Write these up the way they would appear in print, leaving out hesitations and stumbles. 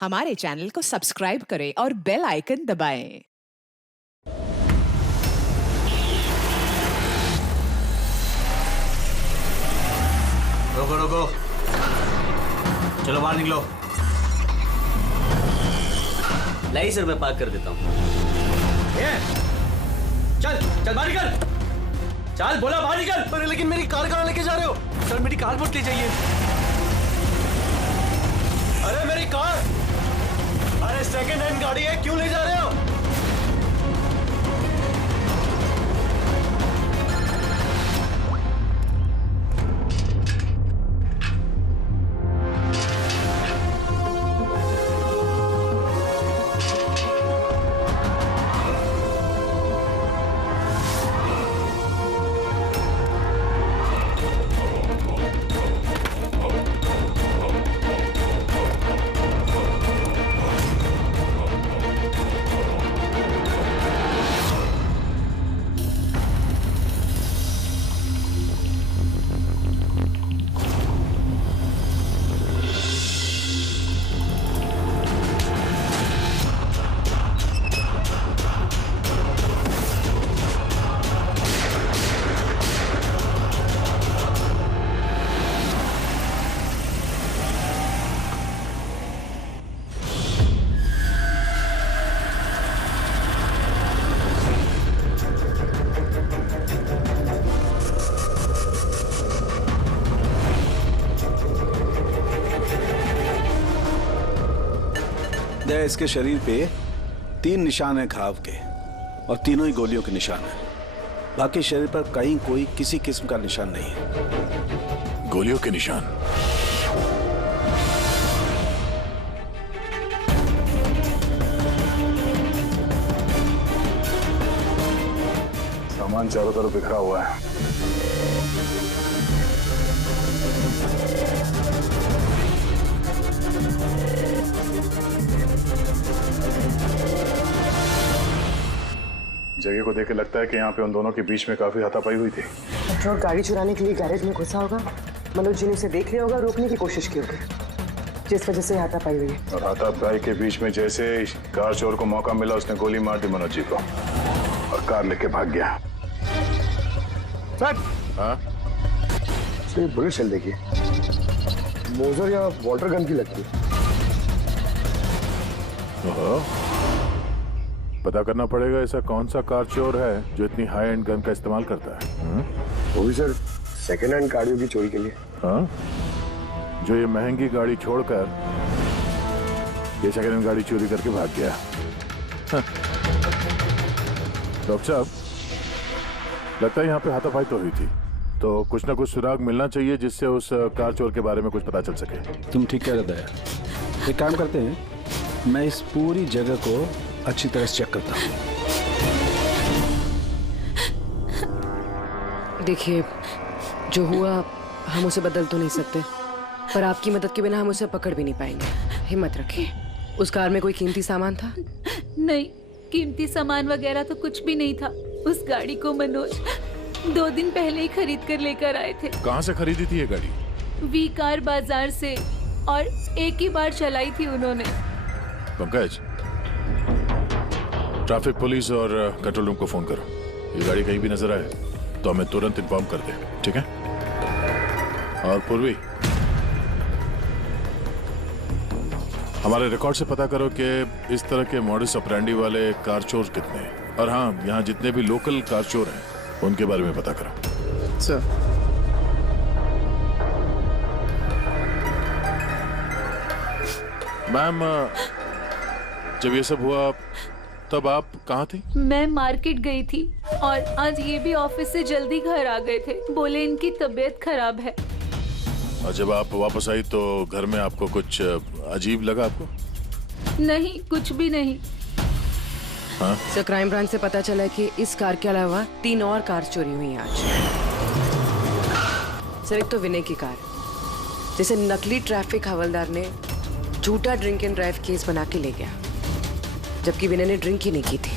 हमारे चैनल को सब्सक्राइब करें और बेल आइकन दबाएं। रोको रोको, चलो बाहर निकलो। लाई सर, मैं पार्क कर देता हूँ। चल चल बाहर निकल, चल बोला बाहर निकल। अरे लेकिन मेरी कार कहाँ लेके जा रहे हो? सर मेरी कार मत ले जाइए। अरे मेरी कार, अरे सेकंड हैंड गाड़ी है, क्यों ले जा रहे हो? इसके शरीर पे 3 निशान हैं घाव के और तीनों ही गोलियों के निशान हैं। बाकी शरीर पर कहीं कोई किसी किस्म का निशान नहीं है। गोलियों के निशान? सामान चारों तरफ बिखरा हुआ है। जगह को देख के लगता है कि यहाँ पे उन दोनों के बीच में काफी हाथापाई हुई थी। पेट्रोल गाड़ी चुराने के लिए गैरेज में घुसा होगा। मनोज जी ने उसे देख लिया होगा, रोकने की कोशिश की होगी, जिस वजह से हाथापाई हुई है। और हाथापाई के बीच में जैसे कार चोर को मौका मिला, उसने गोली मार दी मनोज जी को और कार लेके भाग गया। हाँ? तो ये बुलेट शेल देखिए, मोजर या वाटर गन की लगती है। पता करना पड़ेगा ऐसा कौन सा कार चोर है जो इतनी हाई एंड गन का इस्तेमाल करता है। वो भी सर सेकेंड हैंड गाड़ियों की चोरी के लिए। हाँ? जो ये महंगी गाड़ी छोड़कर ये सेकेंड हैंड गाड़ी चोरी करके भाग गया। हाँ। डॉक्टर साहब, लगता है यहाँ पे हाथापाई तो हुई थी, तो कुछ ना कुछ सुराग मिलना चाहिए जिससे उस कार चोर के बारे में कुछ पता चल सके। तुम ठीक कह रहे हो। एक काम करते हैं, मैं इस पूरी जगह को अच्छी तरह से चेक करता हूँ। देखिए, जो हुआ हम उसे बदल तो नहीं सकते, पर आपकी मदद के बिना हम उसे पकड़ भी नहीं पाएंगे। हिम्मत रखिए। उस कार में कोई कीमती सामान था? नहीं, कीमती सामान वगैरह तो कुछ भी नहीं था। उस गाड़ी को मनोज 2 दिन पहले ही खरीद कर लेकर आए थे। कहाँ से खरीदी थी ये गाड़ी? वी कार बाजार से, और एक ही बार चलाई थी उन्होंने। पंकज, ट्रैफिक पुलिस और कंट्रोल रूम को फोन करो। ये गाड़ी कहीं भी नजर आए तो हमें तुरंत इन्फॉर्म कर दे, ठीक है? और पूर्वी, हमारे रिकॉर्ड से पता करो कि इस तरह के मॉडस ऑपरेंडी वाले कार चोर कितने हैं। और हाँ, यहाँ जितने भी लोकल कार चोर हैं उनके बारे में पता करो। सर, मैम, जब ये सब हुआ तब आप कहाँ थी? मैं मार्केट गई थी, और आज ये भी ऑफिस से जल्दी घर आ गए थे। बोले इनकी तबीयत खराब है। और जब आप वापस आई तो घर में आपको कुछ अजीब लगा आपको? नहीं, कुछ भी नहीं। हाँ? सर, क्राइम ब्रांच से पता चला कि इस कार के अलावा 3 और कार चोरी हुई हैं आज। सर, एक तो विनय की कार, जिसे नकली ट्रैफिक हवलदार ने झूठा ड्रिंक एंड ड्राइव केस बना के ले गया, जबकि विनय ने ड्रिंक ही नहीं की थी।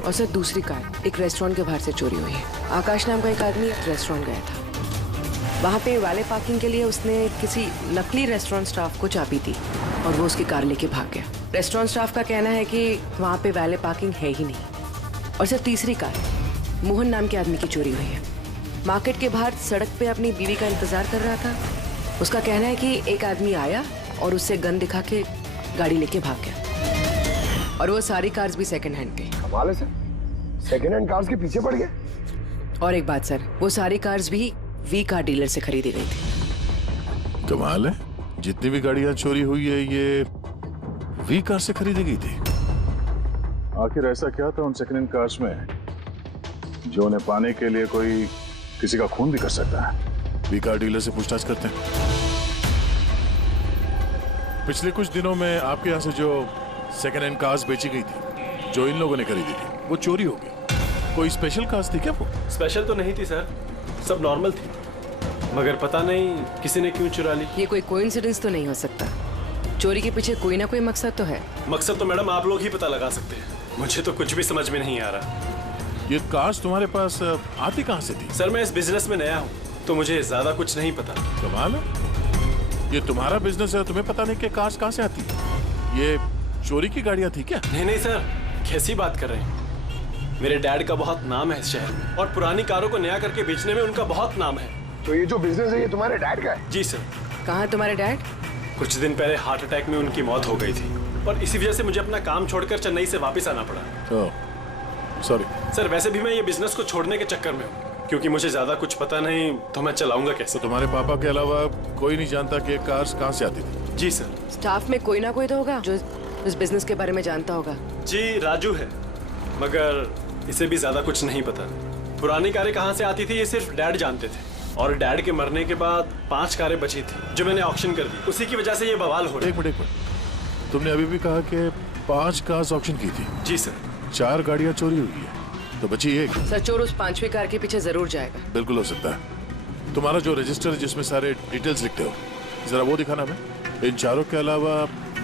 और सर, दूसरी कार एक रेस्टोरेंट के बाहर से चोरी हुई है। आकाश नाम का एक आदमी एक रेस्टोरेंट गया था। वहाँ पे वाले पार्किंग के लिए उसने किसी नकली रेस्टोरेंट स्टाफ को चाबी दी और वो उसकी कार लेके भाग गया। रेस्टोरेंट स्टाफ का कहना है कि वहाँ पे वाले पार्किंग है ही नहीं। और सिर्फ तीसरी कार मोहन नाम के आदमी की चोरी हुई है। मार्केट के बाहर सड़क पे अपनी बीवी का इंतजार कर रहा था। उसका कहना है कि एक आदमी आया और उससे गन दिखा के गाड़ी लेके भाग गया। और वो सारी कार्स भी सेकंड हैंड थे। कमाल है सर, सेकंड हैंड कार्स के पीछे पड़ गए। और एक बात सर, वो सारी कार्स भी वी कार डीलर से खरीदी गई थी। कमाल है, जितनी भी गाड़ियां चोरी हुई है ये वी कार से खरीदी गई थी। आखिर ऐसा क्या था उन सेकंड हैंड कार्स में जो उन्हें पाने के लिए कोई किसी का खून भी कर सकता है? वी कार डीलर से पूछताछ करते हैं। पिछले कुछ दिनों में आपके यहाँ से जो सेकंड हैंड कार्स बेची गई थी, जो इन लोगों ने खरीदी थी, वो चोरी हो गई। कोई स्पेशल कार्स थी क्या वो? स्पेशल तो नहीं थी सर, सब नॉर्मल थी, मगर पता नहीं किसी ने क्यों चुरा ली। ये कोई कोइंसिडेंस तो नहीं हो सकता। चोरी के पीछे कोई ना कोई मकसद तो है। मकसद तो मैडम आप लोग ही पता लगा सकते हैं, मुझे तो कुछ भी समझ में नहीं आ रहा। ये कार्स तुम्हारे पास आती कहाँ से थी? सर मैं इस बिजनेस में नया हूँ तो मुझे ज्यादा कुछ नहीं पता। कमाल है, ये तुम्हारा बिजनेस है, तुम्हें पता नहीं कि कार्स कहाँ से आती है? ये चोरी की गाड़ियाँ थी क्या? नहीं सर, कैसी बात कर रहे हैं? मेरे डैड का बहुत नाम है इस शहर में और पुरानी कारों को नया करके बेचने में उनका बहुत नाम है। तो ये जो बिजनेस है ये तुम्हारे डैड का है? जी सर। कहाँ है तुम्हारे डैड? कुछ दिन पहले हार्ट अटैक में उनकी मौत हो गई थी और इसी वजह से मुझे अपना काम छोड़कर चेन्नई से वापस आना पड़ा। सॉरी सर, वैसे भी मैं ये बिजनेस को छोड़ने के चक्कर में हूँ क्योंकि मुझे ज्यादा कुछ पता नहीं, तो मैं चलाऊंगा कैसे? तो तुम्हारे पापा के अलावा कोई नहीं जानता कि कार्स कहाँ से आती थी? जी सर। स्टाफ में कोई ना कोई तो होगा जो इस बिजनेस के बारे में जानता होगा। जी राजू है, मगर इसे भी ज्यादा कुछ नहीं पता। पुरानी कारें कहाँ से आती थी ये सिर्फ डैड जानते थे और डैड के मरने के बाद 5 कारें बची थी जो मैंने ऑक्शन कर दी, उसी की वजह से ये बवाल हो रहा है। एक मिनट, तुमने अभी भी कहा कि 5 कार्स ऑक्शन की थी? जी सर। 4 गाड़ियाँ चोरी हुई है तो बची एक। सर चोर उस 5वीं कार के पीछे जरूर जाएगा। बिल्कुल हो सकता है। तुम्हारा जो रजिस्टर है जिसमें सारे डिटेल्स लिखते हो, जरा वो दिखाना। मैं इन 4 के अलावा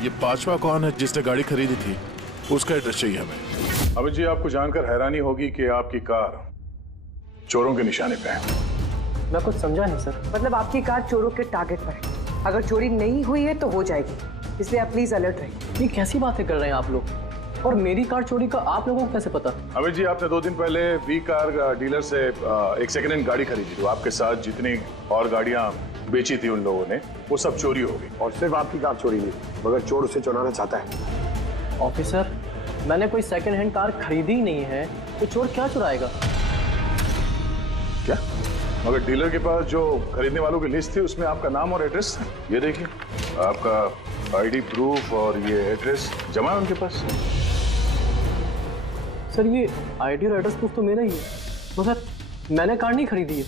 ये 5वां कौन है जिसने गाड़ी खरीदी थी, उसका एड्रेस चाहिए हमें। अभी जी आपको जानकर हैरानी होगी कि आपकी कार चोरों के निशाने पे है। मैं कुछ समझा नहीं सर। मतलब आपकी कार चोरों के टारगेट पर है। अगर चोरी नहीं हुई है तो हो जाएगी, इसलिए आप प्लीज अलर्ट रहिए। ये कैसी बातें कर रहे हैं आप लोग? और मेरी कार चोरी का आप लोगों को कैसे पता? अभी जी आपने 2 दिन पहले वी कार डीलर से एक सेकंड हैंड गाड़ी खरीदी थी। आपके साथ जितनी और गाड़ियां बेची थी उन लोगों ने, वो सब चोरी हो गई। और सिर्फ आपकी कार चोरी नहीं, मगर चोर उसे चुराना चाहता है। ऑफिसर, मैंने कोई सेकंड हैंड कार खरीदी ही नहीं है, तो चोर क्या चुराएगा? क्या? मगर डीलर के पास जो खरीदने वालों की लिस्ट थी उसमें आपका नाम और एड्रेस, ये देखिए आपका आईडी प्रूफ और ये एड्रेस जमा है उनके पास। सर ये आईडी और एड्रेस प्रूफ तो मेरा ही है, मगर मैंने कार नहीं खरीदी है।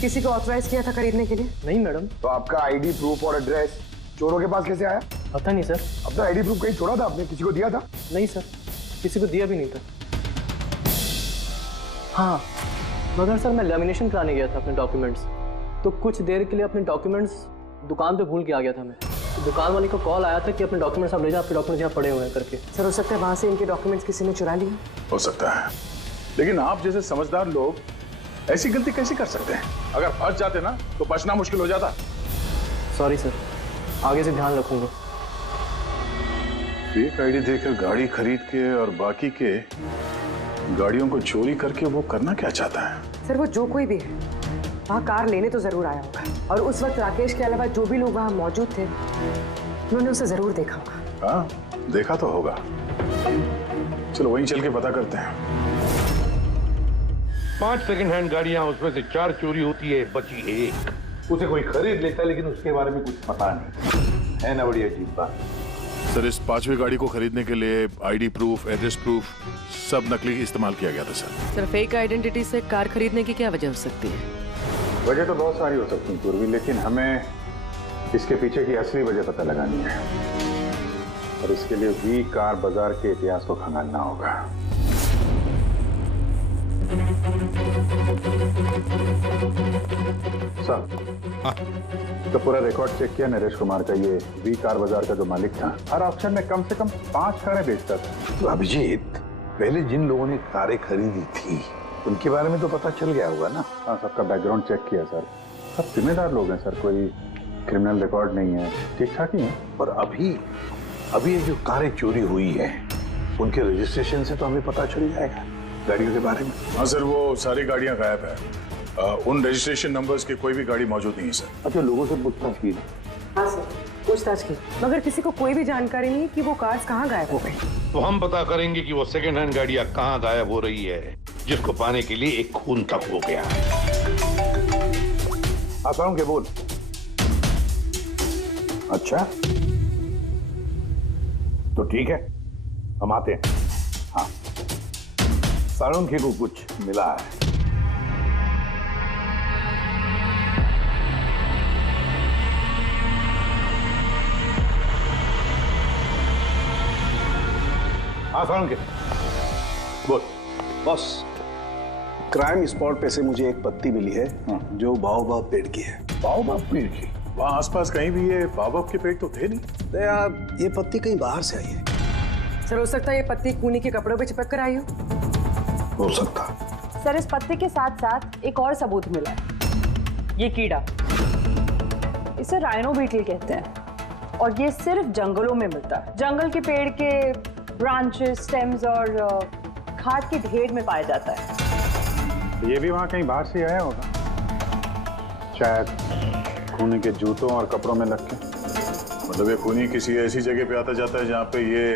किसी को ऑथराइज किया था खरीदने के लिए? नहीं मैडम। तो आपका आईडी प्रूफ और एड्रेस चोरों के पास कैसे आया? पता नहीं सर। अपना आईडी प्रूफ कहीं छोड़ा था आपने? किसी को दिया था? नहीं सर, किसी को दिया भी नहीं था। हाँ, मगर सर मैं लेमिनेशन कराने गया था अपने डॉक्यूमेंट्स, तो कुछ देर के लिए अपने डॉक्यूमेंट्स दुकान पे भूल के आ गया था मैं। तो दुकान वाले को कॉल आया था कि अपने डॉक्यूमेंट्स आप ले जाओ, आपके डॉक्यूमेंट्स यहाँ पड़े हुए हैं करके। सर हो सकता है वहाँ से इनके डॉक्यूमेंट्स किसी ने चुरा लिए। हो सकता है, लेकिन आप जैसे समझदार लोग ऐसी गलती कैसे कर सकते हैं? अगर फंस जाते ना तो बचना मुश्किल हो जाता। सॉरी सर, आगे से ध्यान रखूंगा। फेक आईडी देकर गाड़ी खरीद के और बाकी के गाड़ियों को चोरी करके वो करना क्या चाहता है? सर वो जो कोई भी है वहाँ कार लेने तो जरूर आया होगा, और उस वक्त राकेश के अलावा जो भी लोग वहाँ मौजूद थे उन्होंने उसे जरूर देखा होगा। हाँ, देखा तो होगा। चलो वहीं चल के पता करते हैं। 5 सेकंड हैंड गाड़ियां, उसमें से 4 चोरी होती है, बची 1। उसे कोई खरीद लेता है लेकिन उसके बारे में कुछ पता नहीं है ना। बड़ी अजीब बात। सर इस 5वीं गाड़ी को खरीदने के लिए आईडी प्रूफ, एड्रेस प्रूफ सब नकली इस्तेमाल किया गया था सर। सर फेक आइडेंटिटी से कार खरीदने की क्या वजह हो सकती है? वजह तो बहुत सारी हो सकती है पूर्वी, लेकिन हमें इसके पीछे की असली वजह पता लगानी है और इसके लिए वी कार बाजार के इतिहास को खंगालना होगा। सर तो पूरा रिकॉर्ड चेक किया नरेश कुमार का, ये वी कार बाजार का जो मालिक था हर ऑक्शन में कम से कम 5 कारें बेचता था। तो अभिजीत, पहले जिन लोगों ने कारें खरीदी थी उनके बारे में तो पता चल गया होगा ना? हाँ, सबका बैकग्राउंड चेक किया सर। सब जिम्मेदार लोग हैं सर, कोई क्रिमिनल रिकॉर्ड नहीं है, ठीक ठाक ही है। पर अभी अभी ये जो कारें चोरी हुई है उनके रजिस्ट्रेशन से तो हमें पता चल जाएगा गाड़ियों के बारे में। हाँ सर, वो सारी गाड़ियां गायब है। उन रजिस्ट्रेशन नंबर्स की कोई भी गाड़ी मौजूद नहीं है सर। अच्छा, लोगों से पूछताछ की? हाँ सर, पूछताछ की, मगर किसी को कोई भी जानकारी नहीं कि वो कार्स कहाँ गायब हो गई। तो हम पता करेंगे कि वो सेकेंड हैंड गाड़ियां कहाँ गायब हो रही है, जिसको पाने के लिए एक खून तक हो गया है। आता हूँ, क्या बोल? अच्छा, तो ठीक है, हम आते हैं। हाँ, साळुंखे को कुछ मिला है। हाँ साळुंखे, बोल। बॉस, क्राइम स्पॉट पे से मुझे एक पत्ती मिली है जो बाओबाब पेड़ की है। बाओबाब पेड़ की? वहाँ आसपास कहीं भी ये बाओबाब के पेड़ तो थे नहीं। तो यार ये पत्ती कहीं बाहर से आई है। सर, हो सकता है ये पत्ती कूनी के कपड़ों पे चिपक कर आई हो सकता। सर, इस पत्ते के साथ साथ एक और सबूत मिला है। ये कीड़ा, इसे राइनो बीटल कहते हैं और ये सिर्फ जंगलों में मिलता है। जंगल के पेड़ के ब्रांचेस, स्टेम्स और खाद के ढेर में पाया जाता है। ये भी वहाँ कहीं बाहर से आया होगा, शायद खूनी के जूतों और कपड़ों में लग के। मतलब ये खूनी किसी ऐसी जगह पे आता जाता है जहाँ पे ये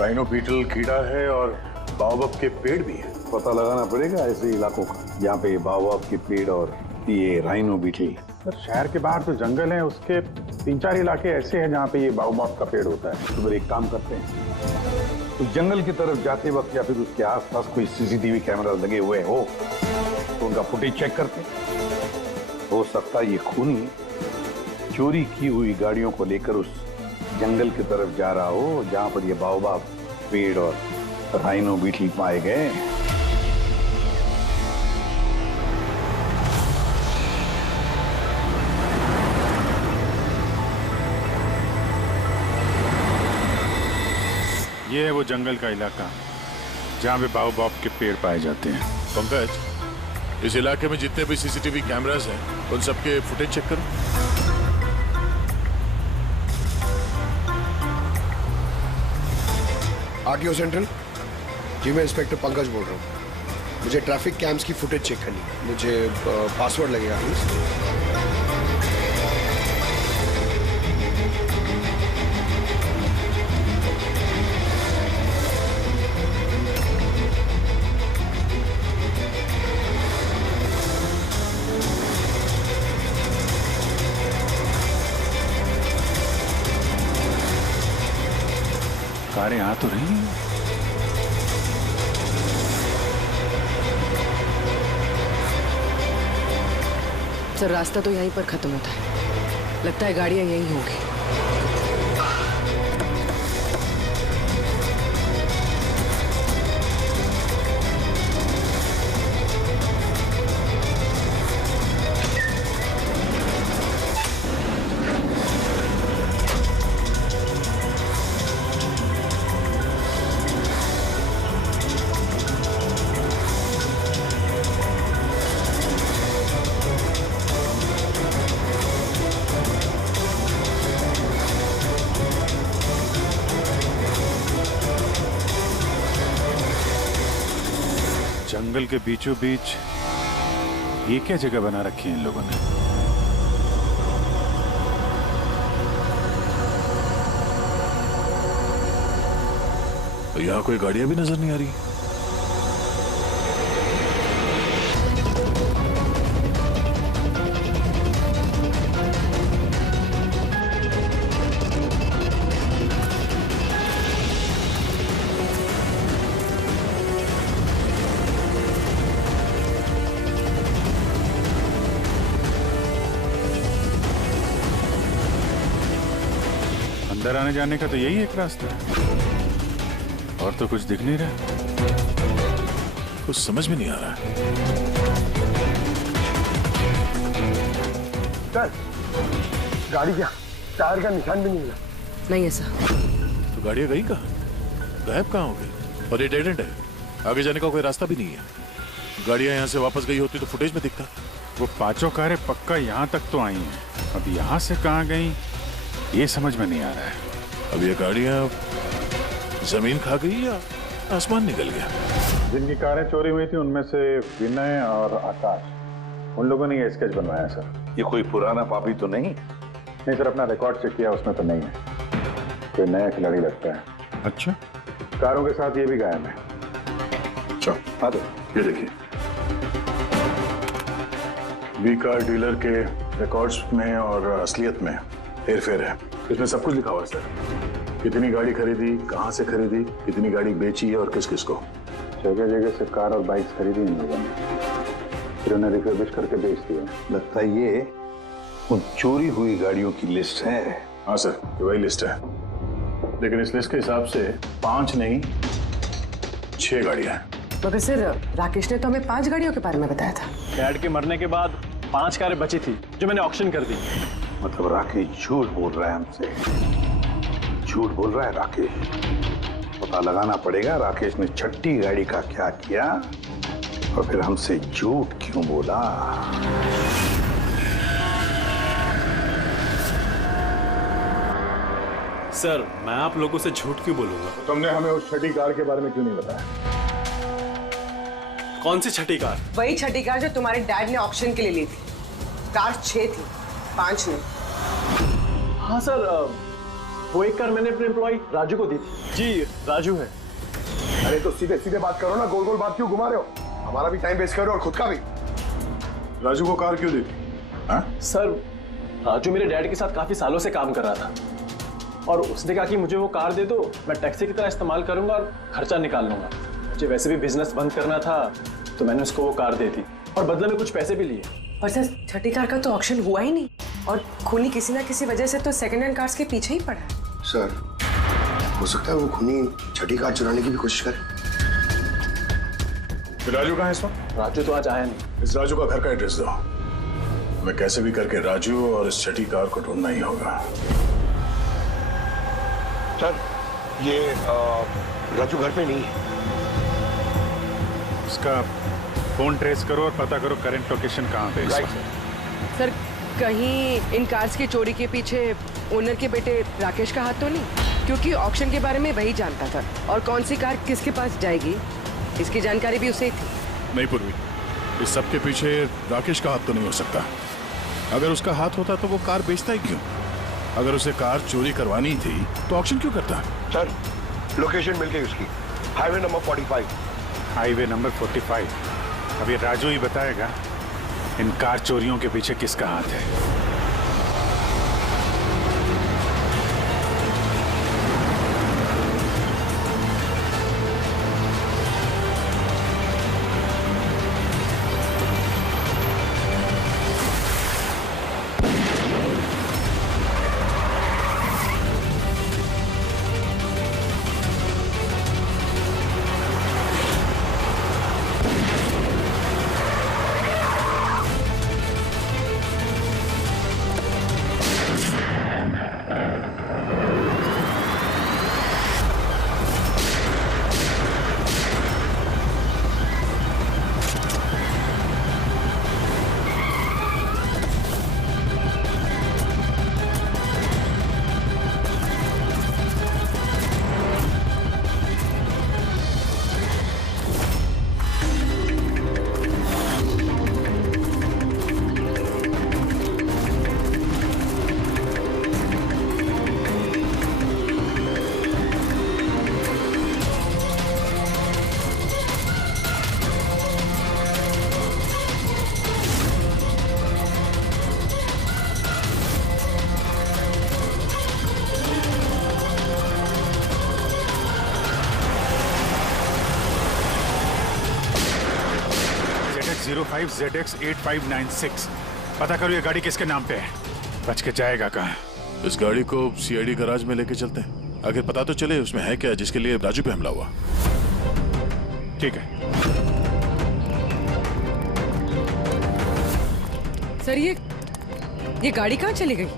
राइनो बीटल कीड़ा है और बाओबाब के पेड़ भी है। पता लगाना पड़ेगा ऐसे इलाकों का जहाँ पे बाओबाब के पेड़ और ये राइनो बीटल। सर, शहर के बाहर तो जंगल है, उसके 3-4 इलाके ऐसे हैं जहाँ पे ये बाओबाब का पेड़ होता है। तो फिर एक काम करते हैं, उस जंगल की तरफ जाते वक्त या फिर उसके आसपास कोई सीसीटीवी कैमरा लगे हुए हो तो उनका फुटेज चेक करते हैं। हो सकता है ये खूनी चोरी की हुई गाड़ियों को लेकर उस जंगल की तरफ जा रहा हो जहां पर ये बाओबाब पेड़ और राइनो बीटल पाए गए। ये है वो जंगल का इलाका जहाँ पे बाओबाब के पेड़ पाए जाते हैं। पंकज, इस इलाके में जितने भी सीसीटीवी कैमरास हैं उन सबके फुटेज चेक करो। आरटीओ सेंट्रल जी, मैं इंस्पेक्टर पंकज बोल रहा हूँ। मुझे ट्रैफिक कैम्स की फुटेज चेक करनी है। मुझे पासवर्ड लगेगा प्लीज। कारें आ तो रही हैं। सर, रास्ता तो यहीं पर खत्म होता है। लगता है गाड़ियां यहीं होंगी। जंगल के बीचों बीच ये क्या जगह बना रखी है इन लोगों ने? यहाँ कोई गाड़ियां भी नजर नहीं आ रही। अंदर आने जाने का तो यही एक रास्ता है, और तो कुछ दिख नहीं रहा। कुछ समझ में नहीं आ रहा। सर, गाड़ी क्या टायर का निशान भी नहीं मिला। नहीं ऐसा। तो गाड़ियां गई कहाँ? गायब कहाँ हो गई? और ये डेड एंड है, आगे जाने का कोई रास्ता भी नहीं है। गाड़ियां यहाँ से वापस गई होती तो फुटेज में दिखता। वो पांचों कारें पक्का यहाँ तक तो आई हैं। अब यहाँ से कहाँ गई ये समझ में नहीं आ रहा है। अब ये गाड़ियाँ जमीन खा गई या आसमान निकल गया? जिनकी कारें चोरी हुई थी उनमें से विनय और आकाश, उन लोगों ने ये स्केच बनवाया सर। ये कोई पुराना पापी तो नहीं? नहीं सर, अपना रिकॉर्ड चेक किया, उसमें तो नहीं है। कोई नया खिलाड़ी लगता है। अच्छा, कारों के साथ ये भी गायब है। अच्छा, आ दो। ये देखिए, बी कार डीलर के रिकॉर्ड्स में और असलियत में हेरफेर है। इसमें सब कुछ लिखा हुआ है सर। कितनी गाड़ी खरीदी, कहाँ से खरीदी, कितनी गाड़ी बेची है और किस किस को। जगह जगह से कार और बाइक्स खरीदी इन लोगों ने, फिर उन्हें रिफर्बिश करके बेच दिया। लगता है ये उन चोरी हुई गाड़ियों की लिस्ट है। हाँ सर, ये वही लिस्ट है, लेकिन इस लिस्ट के हिसाब से 5 नहीं 6 गाड़ियां हैं। मगर सर, राकेश ने तो हमें 5 गाड़ियों के बारे में बताया था। डैड के मरने के बाद 5 कारें बची थी जो मैंने ऑक्शन कर दी। मतलब राकेश झूठ बोल रहा है हमसे, झूठ बोल रहा है राकेश। पता लगाना पड़ेगा राकेश ने छठी गाड़ी का क्या किया और फिर हमसे झूठ क्यों बोला। सर, मैं आप लोगों से झूठ क्यों बोलूंगा? तो तुमने हमें उस छठी कार के बारे में क्यों नहीं बताया? कौन सी छठी कार? वही छठी कार जो तुम्हारे डैड ने ऑक्शन के लिए ली थी। कार 6 थी, 5 नहीं। हाँ सर, वो एक कार मैंने अपने एम्प्लॉय राजू को दी थी। जी, राजू है। अरे तो सीधे सीधे बात करो ना, गोल गोल बात क्यों घुमा रहे हो? हमारा भी टाइम वेस्ट कर रहे हो और खुद का भी। राजू को कार क्यों दी थी? हाँ? सर, राजू मेरे डैड के साथ काफी सालों से काम कर रहा था और उसने कहा कि मुझे वो कार दे दो, मैं टैक्सी की तरह इस्तेमाल करूंगा और खर्चा निकाल लूंगा। मुझे वैसे भी बिजनेस बंद करना था तो मैंने उसको वो कार दे दी और बदले में कुछ पैसे भी लिए। पर सर, छठी कार का तो ऑक्शन हुआ ही नहीं और खूनी किसी ना किसी वजह से तो सेकंड हैंड कार्स के पीछे ही पड़ा है। सर, हो सकता है वो खूनी छठी कार चुराने की भी कोशिश करे। राजू कहाँ है इस वक्त? राजू तो आज आया नहीं। इस राजू का घर का एड्रेस दो, हमें कैसे भी करके राजू और इस छठी कार को ढूंढना ही होगा। सर, ये राजू घर पे नहीं है। इसका फोन ट्रेस करो और पता करो करंट लोकेशन कहाँ पे है। सर, कहीं इन कार्स की चोरी के पीछे ओनर के बेटे राकेश का हाथ तो नहीं? क्योंकि ऑक्शन के बारे में वही जानता था और कौन सी कार किसके पास जाएगी इसकी जानकारी भी उसे ही थी। नहीं पूर्वी, इस सब के पीछे राकेश का हाथ तो नहीं हो सकता। अगर उसका हाथ होता तो वो कार बेचता ही क्यों? अगर उसे कार चोरी करवानी थी तो ऑक्शन क्यों करता? सर, लोकेशन मिल गई उसकी, हाईवे नंबर 45। Highway number 45। अब ये राजू ही बताएगा इन कार चोरियों के पीछे किसका हाथ है। ZX8596 पता करो ये गाड़ी किसके नाम पे है। बच के जाएगा कहाँ? इस गाड़ी को सीआईडी गैराज में लेके चलते हैं, आखिर पता तो चले उसमें है क्या जिसके लिए राजू पे हमला हुआ। ठीक है। सर, ये गाड़ी कहाँ चली गई?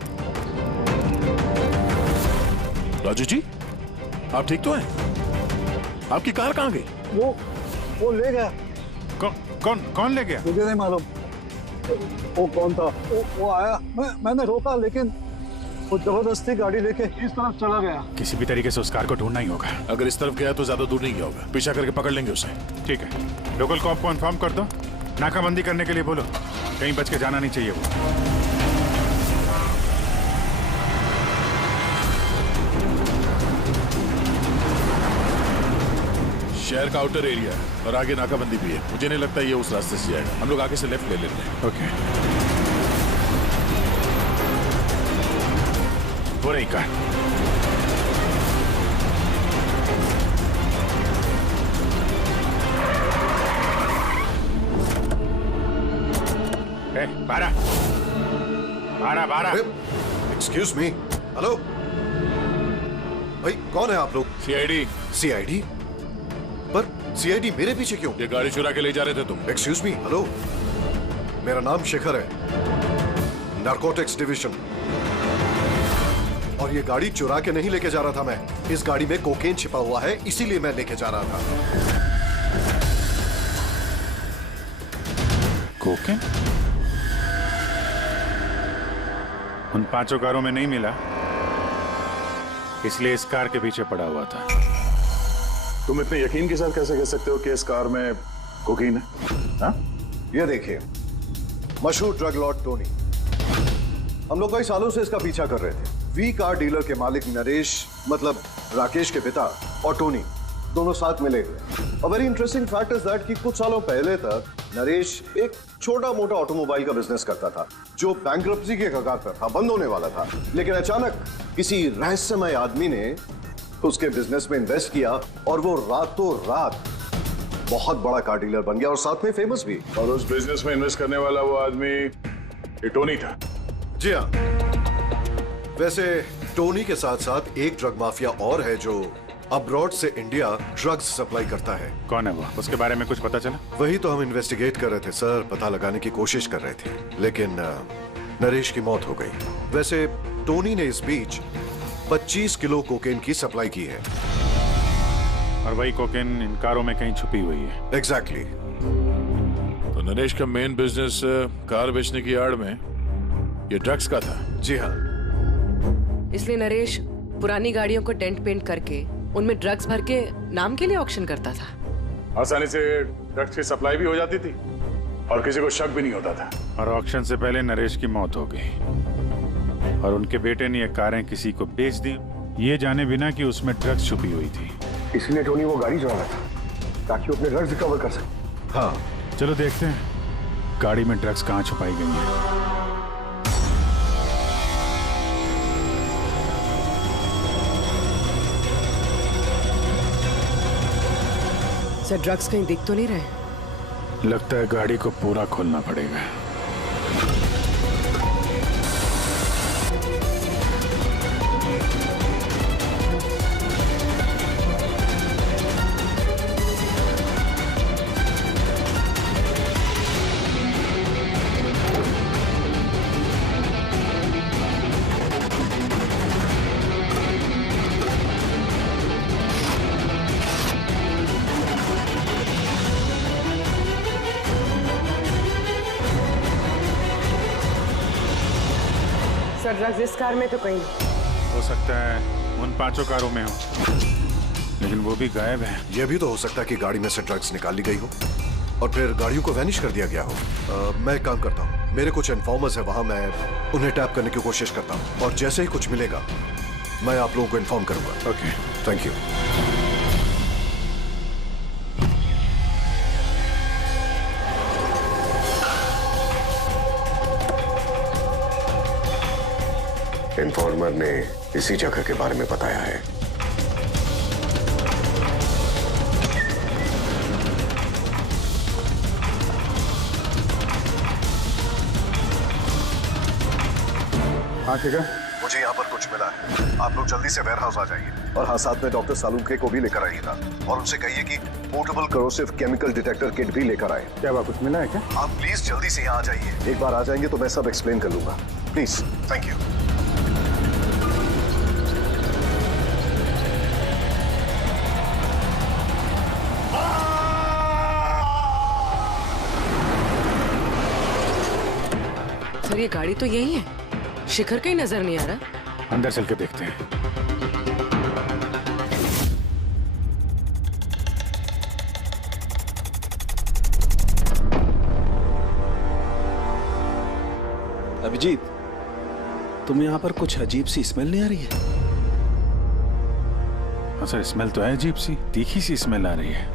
राजू जी, आप ठीक तो हैं? आपकी कार कहाँ गई? वो ले गया। कौन ले गया? मुझे नहीं मालूम। वो कौन था? वो आया, मैंने रोका, लेकिन वो जबरदस्ती गाड़ी लेके इस तरफ चला गया। किसी भी तरीके से उस कार को ढूंढना ही होगा। अगर इस तरफ गया तो ज्यादा दूर नहीं गया होगा, पीछा करके पकड़ लेंगे उसे। ठीक है, लोकल कॉप को इन्फॉर्म कर दो, नाकाबंदी करने के लिए बोलो, कहीं बच के जाना नहीं चाहिए वो। शहर का आउटर एरिया है और आगे नाकाबंदी भी है। मुझे नहीं लगता ये उस रास्ते से जाएगा। हम लोग आगे से लेफ्ट ले लेते हैं। ओके, वो रही कार। बारह 'Excuse me, हेलो भाई, कौन है आप लोग? सीआईडी। सीआईडी? पर सीआईडी मेरे पीछे क्यों? ये गाड़ी चुरा के ले जा रहे थे तुम। एक्सक्यूज मी, हेलो, मेरा नाम शेखर है, नारकोटिक्स डिवीजन, और ये गाड़ी चुरा के नहीं लेके जा रहा था मैं। इस गाड़ी में कोकेन छिपा हुआ है, इसीलिए मैं लेके जा रहा था। कोकेन? उन 5 कारों में नहीं मिला, इसलिए इस कार के पीछे पड़ा हुआ था। तुम इतने यकीन के साथ कैसे कह सकते हो कि इस कार में कोकीन है? हाँ? ये देखिए, मशहूर ड्रग लॉर्ड टोनी, हम लोग कई सालों से इसका पीछा कर रहे थे। वी कार डीलर के मालिक नरेश, मतलब राकेश के पिता, और टोनी दोनों साथ मिले हुए। और very interesting fact is that कि कुछ सालों पहले तक नरेश एक छोटा मोटा ऑटोमोबाइल का बिजनेस करता था, जो बैंक्रप्सी के कगार पर था, बंद होने वाला था। लेकिन अचानक किसी रहस्यमय आदमी ने उसके बिजनेस में इन्वेस्ट किया और वो रातों रात बहुत बड़ा कार डीलर बन गया और साथ में फेमस भी। और उस बिजनेस में इन्वेस्ट करने वाला वो आदमी ये टोनी था। जी हाँ, वैसे टोनी के साथ साथ एक ड्रग माफिया और है जो अब्रॉड से इंडिया ड्रग्स सप्लाई करता है। कौन है वो? उसके बारे में कुछ पता चला? वही तो हम इन्वेस्टिगेट कर रहे थे सर, पता लगाने की कोशिश कर रहे थे, लेकिन नरेश की मौत हो गई। वैसे टोनी ने इस बीच 25 किलो कोकेन की सप्लाई की है। और वही कोकेन इन कारों में कहीं छुपी हुई है। एग्जैक्टली। तो नरेश का मेन बिजनेस कार बेचने की आड़ में ये ड्रग्स का था। जी हाँ। इसलिए नरेश पुरानी गाड़ियों को डेंट पेंट करके उनमें ड्रग्स भर के नाम के लिए ऑक्शन करता था। आसानी से ड्रग्स की सप्लाई भी हो जाती थी और किसी को शक भी नहीं होता था। और ऑक्शन से पहले नरेश की मौत हो गई और उनके बेटे ने ये कारें किसी को बेच दी, ये जाने बिना कि उसमें ड्रग्स छुपी हुई थी। इसलिए टोनी वो गाड़ी चुरा रहा था ताकि वो अपने ड्रग्स रिकवर कर सके। हाँ, चलो देखते हैं गाड़ी में ड्रग्स कहाँ छुपाई गई है। सर, ड्रग्स कहीं दिख तो नहीं रहे? लगता है गाड़ी को पूरा खोलना पड़ेगा। सर, ड्रग्स इस कार में तो कहीं नहीं। हो सकता है उन 5 कारों में हो, लेकिन वो भी गायब है। यह भी तो हो सकता है कि गाड़ी में से ड्रग्स निकाल ली गई हो और फिर गाड़ियों को वैनिश कर दिया गया हो। मैं एक काम करता हूँ, मेरे कुछ इन्फॉर्मर्स है वहां, मैं उन्हें टैप करने की कोशिश करता हूँ और जैसे ही कुछ मिलेगा मैं आप लोगों को इन्फॉर्म करूंगा। Okay, thank you. इन्फॉर्मर ने इसी जगह के बारे में बताया है। हाँ ठीक है, मुझे यहाँ पर कुछ मिला है, आप लोग जल्दी से वेयर हाउस आ जाइए और हाँ, साथ में डॉक्टर सालुंके को भी लेकर आइएगा और उनसे कहिए कि portable corrosive chemical detector kit भी लेकर आए। क्या बात, कुछ मिला है क्या? आप प्लीज जल्दी से यहाँ आ जाइए। एक बार आ जाएंगे तो मैं सब एक्सप्लेन कर लूंगा। Please, thank you. सर ये गाड़ी तो यही है, शिखर कहीं नजर नहीं आ रहा। अंदर चल के देखते हैं। अभिजीत, तुम यहाँ पर कुछ अजीब सी स्मेल नहीं आ रही है? हाँ सर, स्मेल तो है अजीब सी, तीखी सी स्मेल आ रही है।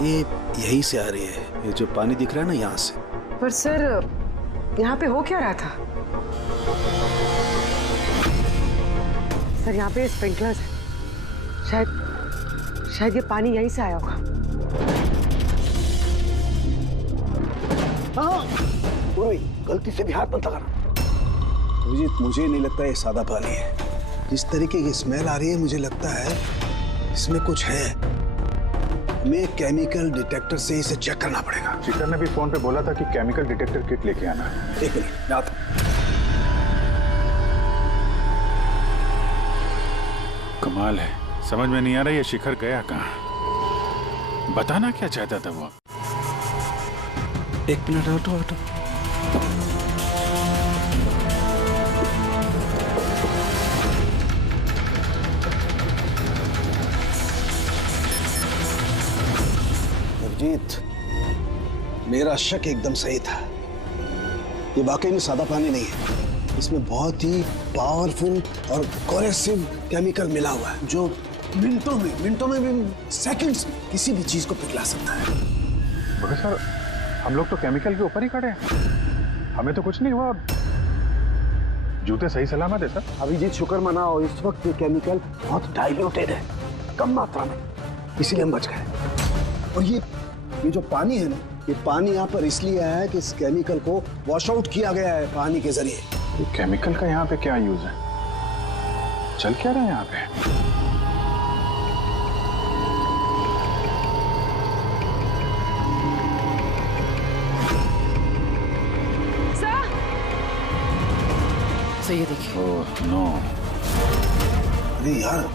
ये यहीं से आ रही है, ये जो पानी दिख रहा है ना यहाँ से। पर सर यहाँ पे हो क्या रहा था? सर यहाँ पे स्प्रिंकलर्स है, शायद ये पानी यहीं से आया होगा। हाँ, गलती से भी हाथ मत लगाना। अभिजीत, मुझे नहीं लगता ये सादा पानी है। जिस तरीके की स्मेल आ रही है, मुझे लगता है इसमें कुछ है। हमें केमिकल डिटेक्टर से इसे चेक करना पड़ेगा। शिखर ने भी फोन पे बोला था कि केमिकल डिटेक्टर किट लेके आना। एक मिनट, मैं आता हूं। कमाल है, समझ में नहीं आ रहा ये शिखर गया कहाँ। बताना क्या चाहता था वो? एक मिनट, हटो। अभिजीत, मेरा शक एकदम सही था। ये वाकई में सादा पानी नहीं है। इसमें बहुत ही पावरफुल और कोरेसिव केमिकल मिला हुआ है, जो मिनटों में भी, सेकंड्स में किसी भी चीज को पिघला सकता है। मगर सर, हम लोग तो केमिकल के ऊपर ही खड़े हैं, हमें तो कुछ नहीं हुआ। जूते सही सलामत है सर। अभिजीत, शुक्र मनाओ, इस वक्त ये केमिकल बहुत डाइल्यूटेड है, कम मात्रा में, इसीलिए हम बच गए। और ये जो पानी है ना, ये पानी यहाँ पर इसलिए आया है कि इस केमिकल को वॉश आउट किया गया है पानी के जरिए। ये केमिकल का यहाँ पे क्या यूज है? चल क्या रहा है यहाँ पे? सही है, देखिए। Oh no. अरे यार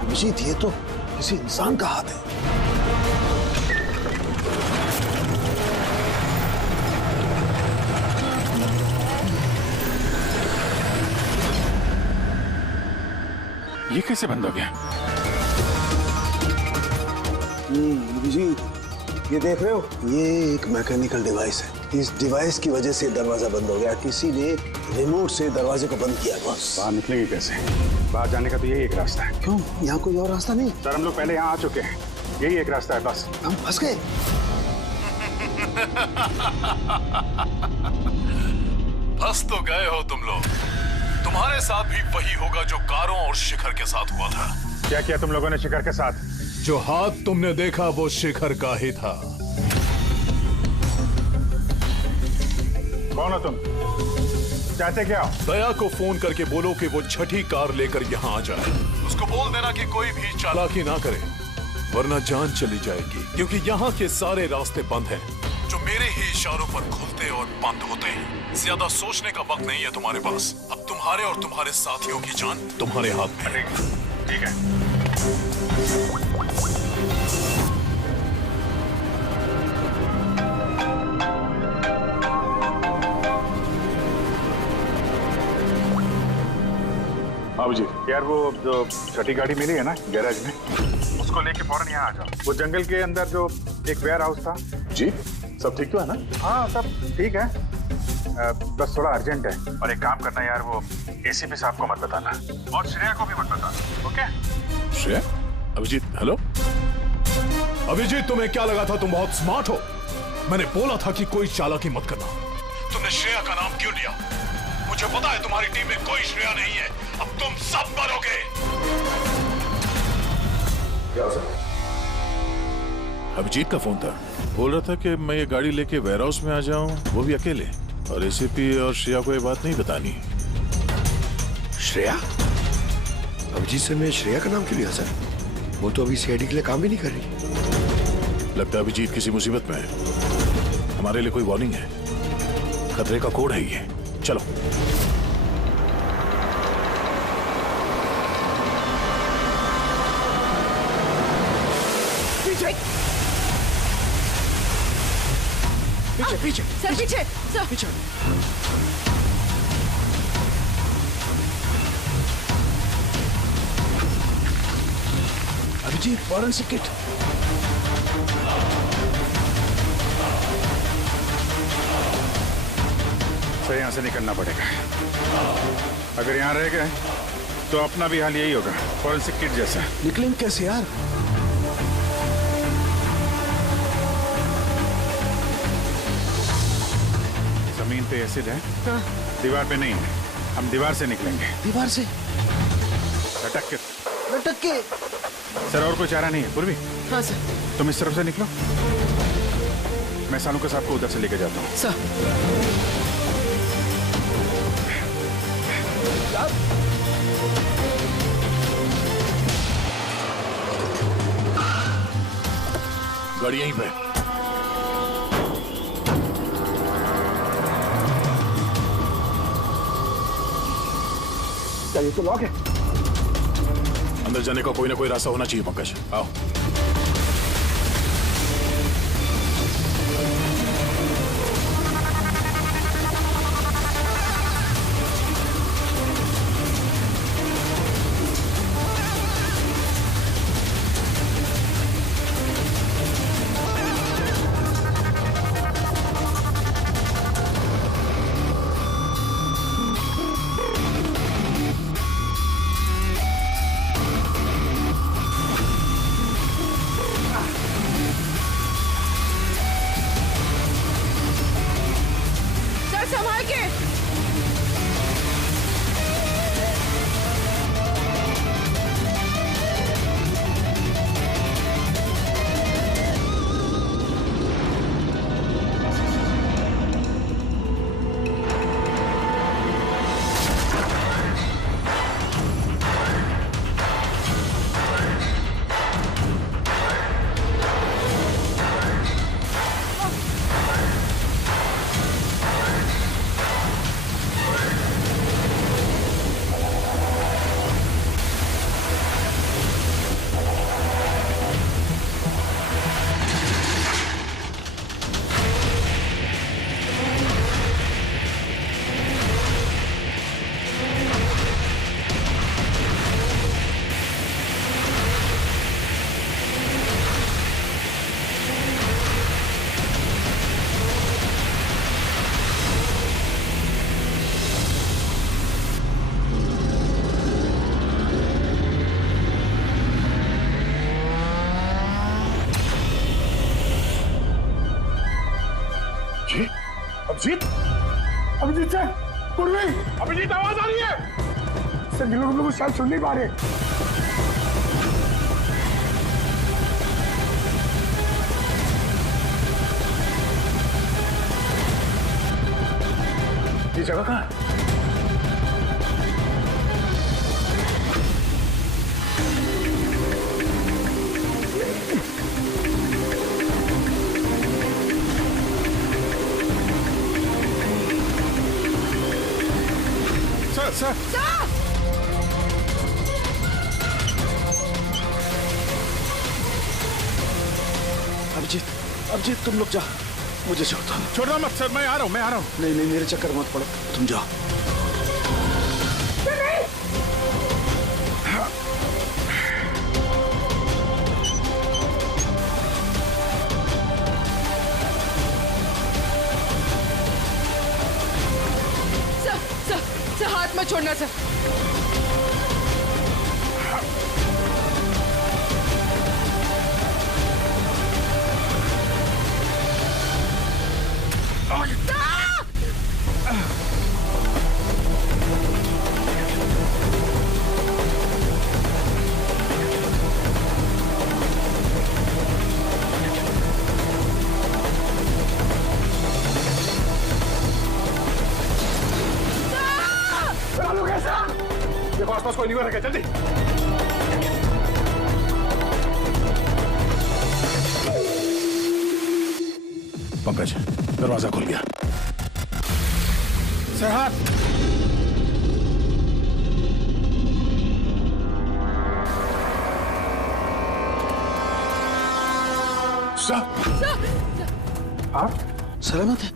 अभिजीत, ये तो किसी इंसान का हाथ है। ये कैसे बंद हो गया? अभिजीत, ये देख रहे हो, ये एक मैकेनिकल डिवाइस है। इस डिवाइस की वजह से दरवाजा बंद हो गया। किसी ने रिमोट से दरवाजे को बंद किया। बस बाहर निकलेंगे कैसे? बाहर जाने का तो यही एक रास्ता है। क्यों, यहाँ कोई और रास्ता नहीं? सर, हम लोग पहले यहाँ आ चुके हैं, यही एक रास्ता है बस। हम फंस गए। फंस तो गए हो तुम लोग। तुम्हारे साथ भी वही होगा जो कारों और शिखर के साथ हुआ था। क्या किया तुम लोगों ने शिखर के साथ? जो हाथ तुमने देखा वो शिखर का ही था। कौन हो तुम? चाहते क्या? दया को फोन करके बोलो कि वो छठी कार लेकर यहाँ आ जाए। उसको बोल देना कि कोई भी चालाकी ना करे, वरना जान चली जाएगी। क्योंकि यहाँ के सारे रास्ते बंद हैं, जो मेरे ही इशारों पर खुलते और बंद होते हैं। ज्यादा सोचने का वक्त नहीं है तुम्हारे पास। अब तुम्हारे और तुम्हारे साथियों की जान तुम्हारे हाथ में है। ठीक है। जी यार, वो जो छठी गाड़ी मिली है ना गैराज में, उसको लेके फौरन यहाँ आ जाओ। वो जंगल के अंदर जो एक वेयर हाउस था। जी, सब ठीक तो है ना? हाँ, सब ठीक है, बस थोड़ा अर्जेंट है। और एक काम करना यार, वो एसीपी साहब को मत बताना और श्रेया को भी मत बताना, ओके? श्रेया? अभिजीत, हेलो अभिजीत, तुम्हें क्या लगा था तुम बहुत स्मार्ट हो? मैंने बोला था कि कोई चालाकी मत करना। तुमने श्रेया का नाम क्यों लिया? मुझे पता है तुम्हारी टीम में कोई श्रेया नहीं है। अब तुम सब मरोगे। अभिजीत का फोन था, बोल रहा था कि मैं ये गाड़ी लेके वेयर हाउस में आ जाऊं, वो भी अकेले, और एसीपी और श्रेया को ये बात नहीं बतानी। श्रेया? अभिजीत से मैं श्रेया का नाम क्यों लिया सर? वो तो अभी सीआईडी के लिए काम भी नहीं कर रही। लगता है अभिजीत किसी मुसीबत में है। हमारे लिए कोई वार्निंग है, खतरे का कोड है ये। चलो। पीछे पीछे सर पीछे सर पीछे। Abhijit forensic kit. सर यहाँ से निकलना पड़ेगा। अगर यहाँ रह गए तो अपना भी हाल यही होगा, फॉरेंसिक किट जैसा। निकलेंगे कैसे यार? जमीन पे एसिड है, दीवार पे नहीं है। हम दीवार से निकलेंगे। दीवार से लटक के। लटक के? सर और कोई चारा नहीं है पूर्वी? हाँ सर। तुम इस तरफ से निकलो, मैं सालू साहब को उधर से लेकर जाता हूँ। सर गाड़ी यहीं पे। क्या ये तो लॉक है? अंदर जाने का कोई ना कोई रास्ता होना चाहिए पंकज, आओ। अभिजीत, अभिजीत सर, पूर्वी, अभिजीत आवाज आ रही है। सर ये लोग हम लोग शायद सुन नहीं पा रहे। ये जगह कहाँ है? सर अभिजीत, अभिजीत तुम लोग जा, मुझे छोड़ दो। छोड़ना मत सर, मैं आ रहा हूँ, मैं आ रहा हूँ। नहीं नहीं मेरे चक्कर मत पड़ो, तुम जाओ। सर हाथ मत छोड़ना सर। देखो आसपास कोई नहीं रखा, जल्दी। पंकज दरवाजा खुल गया। सर हाथ। हाँ सलामत है?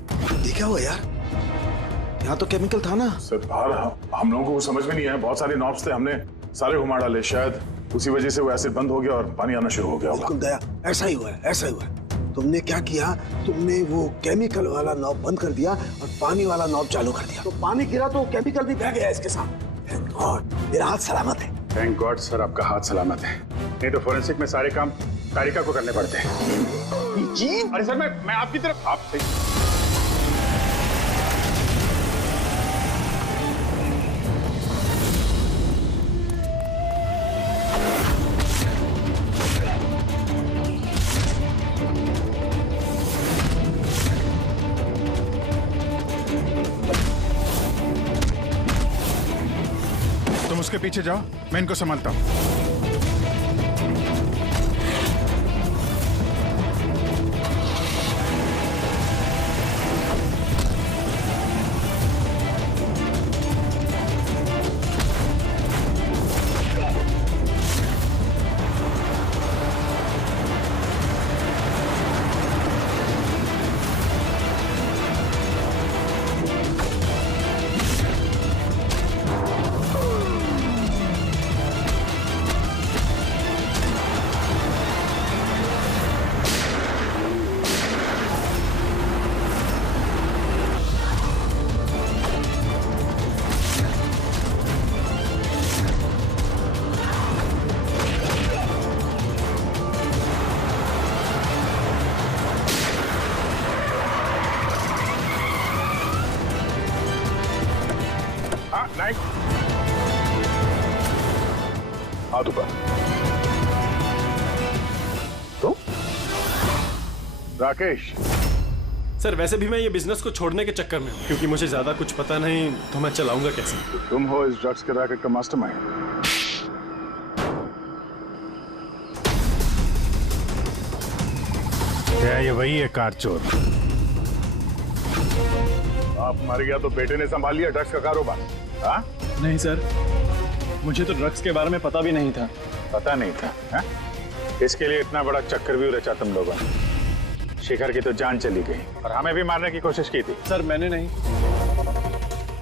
ये क्या हुआ यार? यहाँ तो केमिकल था ना। सर बाहर हम लोगों को समझ में नहीं आया, बहुत सारे नॉब्स थे, हमने सारे घुमा डाले, शायद उसी वजह से वो एसिड बंद हो गया और पानी आना शुरू हो गया होगा। बिल्कुल दया, ऐसा ही हुआ है, ऐसा ही हुआ है। तुमने क्या किया? तुमने वो केमिकल वाला नॉब बंद कर दिया और पानी वाला नॉब चालू कर दिया, तो पानी गिरा तो केमिकल भी बह गया इसके साथ। थैंक गॉड मेरा हाथ सलामत है। थैंक गॉड सर आपका हाथ सलामत है, नहीं तो फोरेंसिक में सारे काम कारिका को करने पड़ते हैं। जी अरे सर मैं आपकी तरफ आप तुम उसके पीछे जाओ, मैं इनको संभालता हूँ। हाथ ऊपर। तो राकेश सर वैसे भी मैं ये बिजनेस को छोड़ने के चक्कर में हूँ, क्योंकि मुझे ज्यादा कुछ पता नहीं, तो मैं चलाऊंगा कैसे? तुम हो इस ड्रग्स के रैकेट का मास्टरमाइंड। क्या ये वही है कार चोर? आप मर गया तो बेटे ने संभाल लिया ड्रग्स का कारोबार? हाँ? नहीं सर, मुझे तो ड्रग्स के बारे में पता भी नहीं था। पता नहीं था हा? इसके लिए इतना बड़ा चक्कर भी रचा तुम लोगों ने। शिखर की तो जान चली गई और हमें भी मारने की कोशिश की थी। सर मैंने नहीं,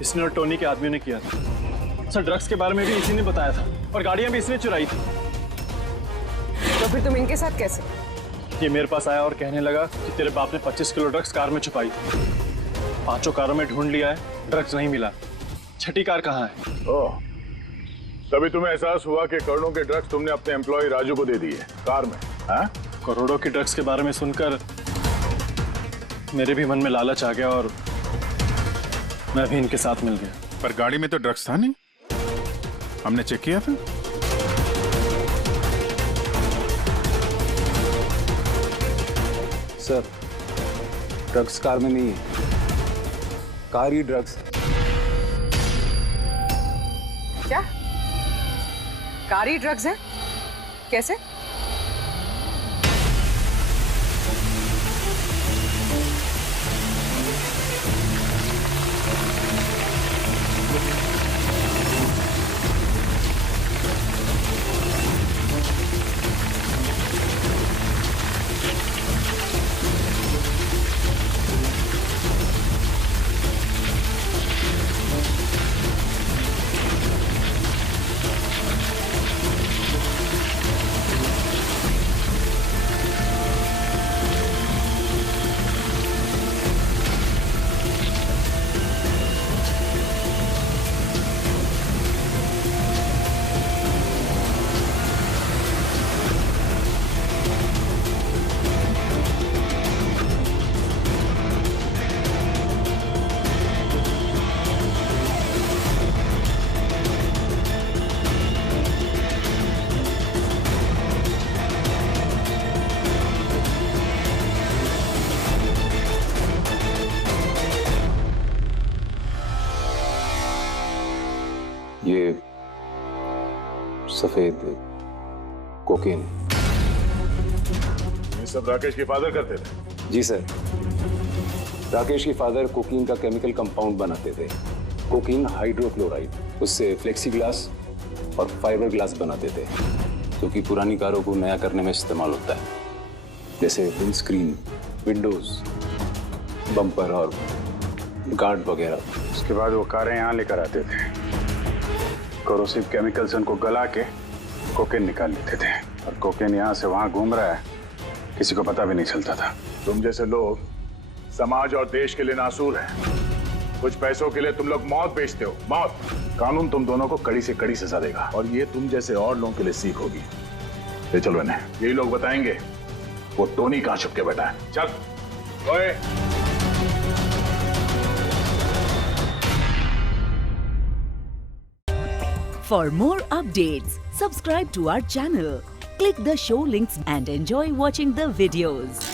इसने और टोनी के आदमियों ने किया था। सर ड्रग्स के बारे में भी इसी ने बताया था और गाड़ियां भी इसने चुराई थी। तो फिर तुम इनके साथ कैसे? ये मेरे पास आया और कहने लगा कि तेरे बाप ने 25 किलो ड्रग्स कार में छुपाई थी। 5 कारों में ढूंढ लिया है, ड्रग्स नहीं मिला। 6ठी कार कहाँ है? ओह, तभी तुम्हें एहसास हुआ कि करोड़ों के ड्रग्स तुमने अपने एम्प्लॉय राजू को दे दिए कार में। हाँ? करोड़ों की ड्रग्स के बारे में सुनकर मेरे भी मन में लालच आ गया और मैं भी इनके साथ मिल गया। पर गाड़ी में तो ड्रग्स था नहीं, हमने चेक किया था। सर ड्रग्स कार में नहीं है, कार ही ड्रग्स है। क्या? कार ही ड्रग्स है? कैसे? ये सफेद कोकीन। ये सब राकेश के फादर करते थे? जी सर, राकेश के फादर कोकीन का केमिकल कंपाउंड बनाते थे, कोकीन हाइड्रोक्लोराइड। उससे फ्लेक्सी ग्लास और फाइबर ग्लास बनाते थे, जो कि पुरानी कारों को नया करने में इस्तेमाल होता है, जैसे विंड स्क्रीन, विंडोज, बम्पर और गार्ड वगैरह। उसके बाद वो कारें यहाँ लेकर आते थे, कोरोसिव केमिकल से उनको गला के कोकेन निकाल लेते थे, और कोकेन यहाँ से वहाँ घूम रहा है, किसी को पता भी नहीं चलता था। तुम जैसे लोग समाज और देश के लिए नासूर हैं। कुछ पैसों के लिए तुम लोग मौत बेचते हो, मौत। कानून तुम दोनों को कड़ी से कड़ी सजा देगा, और ये तुम जैसे और लोगों के लिए सीख होगी। ले चलो इन्हें, यही लोग बताएंगे वो टोनी कहाँ छुप के बैठा है। चल ओए। For more updates, subscribe to our channel, click the show links and enjoy watching the videos.